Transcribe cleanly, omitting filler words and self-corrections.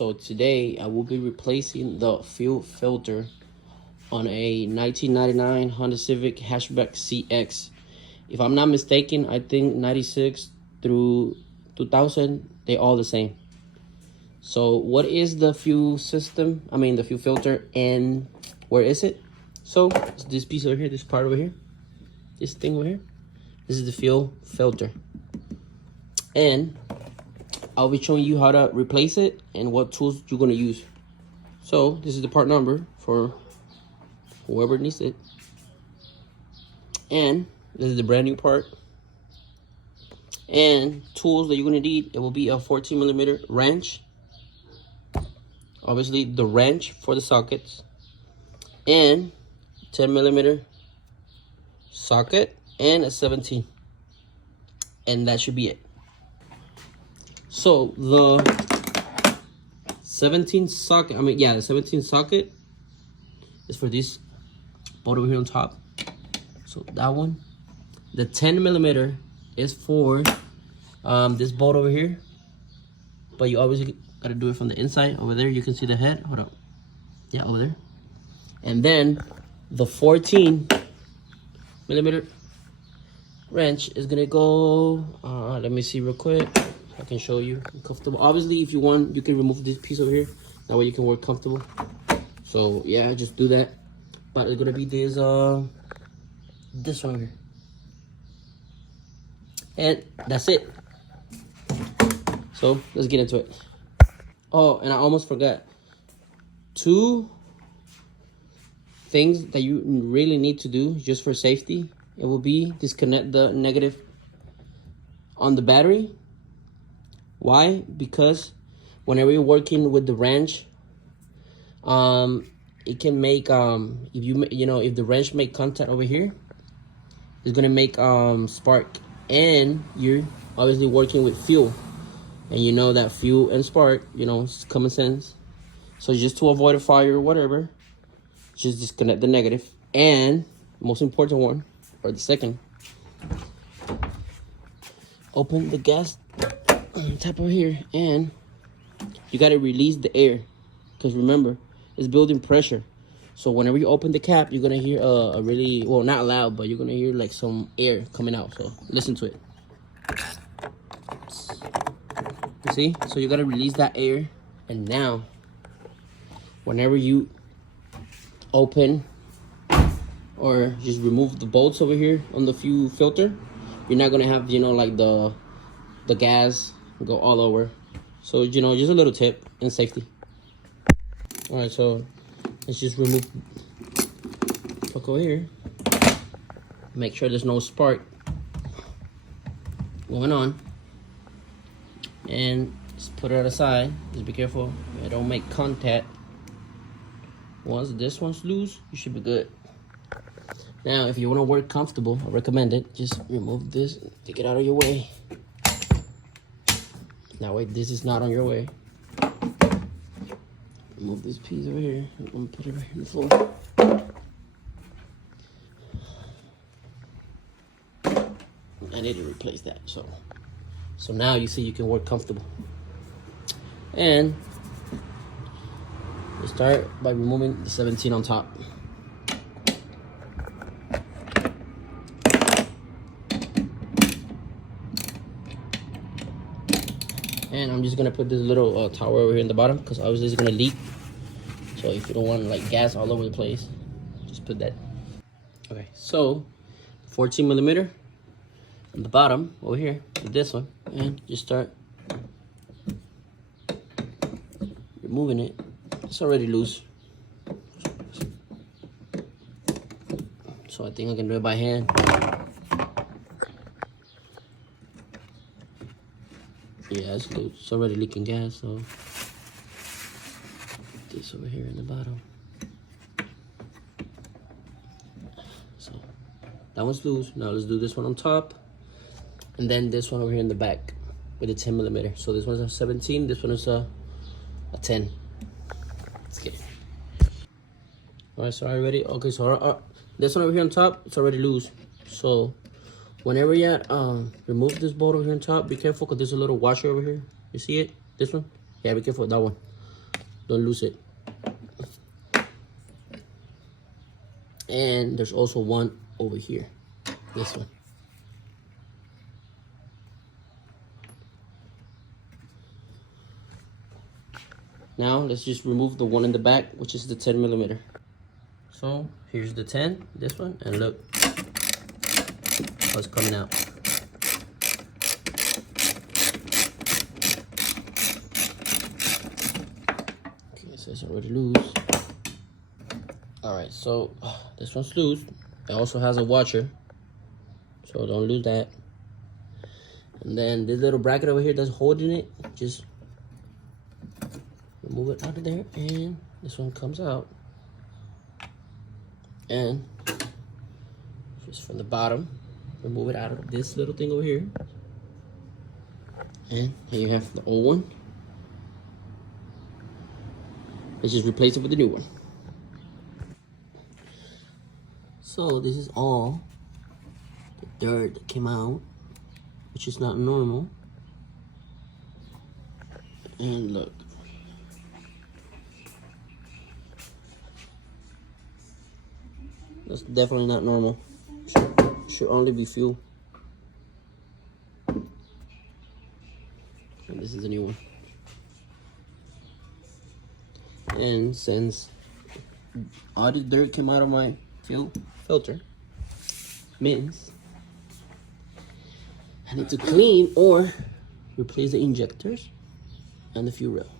So today I will be replacing the fuel filter on a 1999 Honda Civic Hatchback CX. If I'm not mistaken, I think 96 through 2000, they all the same. So what is the fuel system? I mean the fuel filter, and where is it? So it's this piece over here, this part over here, this thing over here. This is the fuel filter. And I'll be showing you how to replace it and what tools you're gonna use. So this is the part number for whoever needs it. And this is the brand new part. And tools that you're gonna need, it will be a 14mm wrench. Obviously the wrench for the sockets. And 10mm socket and a 17. And that should be it. So the 17 socket, the 17 socket is for this bolt over here on top. So that one. The 10mm is for this bolt over here. But you obviously gotta do it from the inside. Over there, you can see the head. Hold up. Yeah, over there. And then the 14mm wrench is gonna go. Let me see real quick. I can show you comfortable. Obviously, if you want, you can remove this piece over here. That way you can work comfortable. So yeah, just do that. But it's gonna be this one over here. And that's it. So let's get into it. Oh, and I almost forgot. 2 things that you really need to do just for safety. It will be disconnect the negative on the battery. Why? Because whenever you're working with the wrench, it can make if the wrench make contact over here, it's gonna make spark, and you're obviously working with fuel, and you know that fuel and spark, it's common sense. So just to avoid a fire or whatever, just disconnect the negative. And most important one, or the second, open the gas tap over here, and you got to release the air, because remember, it's building pressure. So whenever you open the cap, you're gonna hear a really, well, not loud, but you're gonna hear like some air coming out. So listen to it. You see? So you gotta release that air. And now whenever you open or just remove the bolts over here on the fuel filter, you're not gonna have like the gas go all over. So just a little tip in safety. All right, so let's just remove plug over here. Make sure there's no spark going on, and just put it aside. Just be careful it don't make contact. Once this one's loose, you should be good. Now if you want to work comfortable, I recommend it, just remove this, take it out of your way. That way this is not on your way. Remove this piece over here. I'm gonna put it right here on the floor. I need to replace that. So now you see you can work comfortable. And we start by removing the 17 on top. And I'm just gonna put this little tower over here in the bottom, because obviously it's gonna leak. So if you don't want like gas all over the place, just put that. Okay, so 14mm on the bottom over here with this one, and just start removing it. It's already loose, so I think I can do it by hand. Yeah, it's good. It's already leaking gas, so this over here in the bottom. So that one's loose. Now let's do this one on top, and then this one over here in the back with a 10mm. So this one's a 17. This one is a 10. Let's get it. All right, so are you ready? Okay, so this one over here on top, it's already loose. So whenever you remove this bolt over here on top, be careful, because there's a little washer over here. You see it? This one? Yeah, be careful with that one. Don't lose it. And there's also one over here. This one. Now let's just remove the one in the back, which is the 10 millimeter. So here's the 10, this one, and look how it's coming out. Okay, so it's already loose. All right, so this one's loose. It also has a washer, so don't lose that. And then this little bracket over here that's holding it, just remove it out of there, and this one comes out. And just from the bottom, remove it out of this little thing over here. And here you have the old one. Let's just replace it with the new one. So this is all the dirt that came out, which is not normal. And look. That's definitely not normal. Should only be fuel. And this is a new one. And since all the dirt came out of my fuel filter, means I need to clean or replace the injectors and the fuel rail.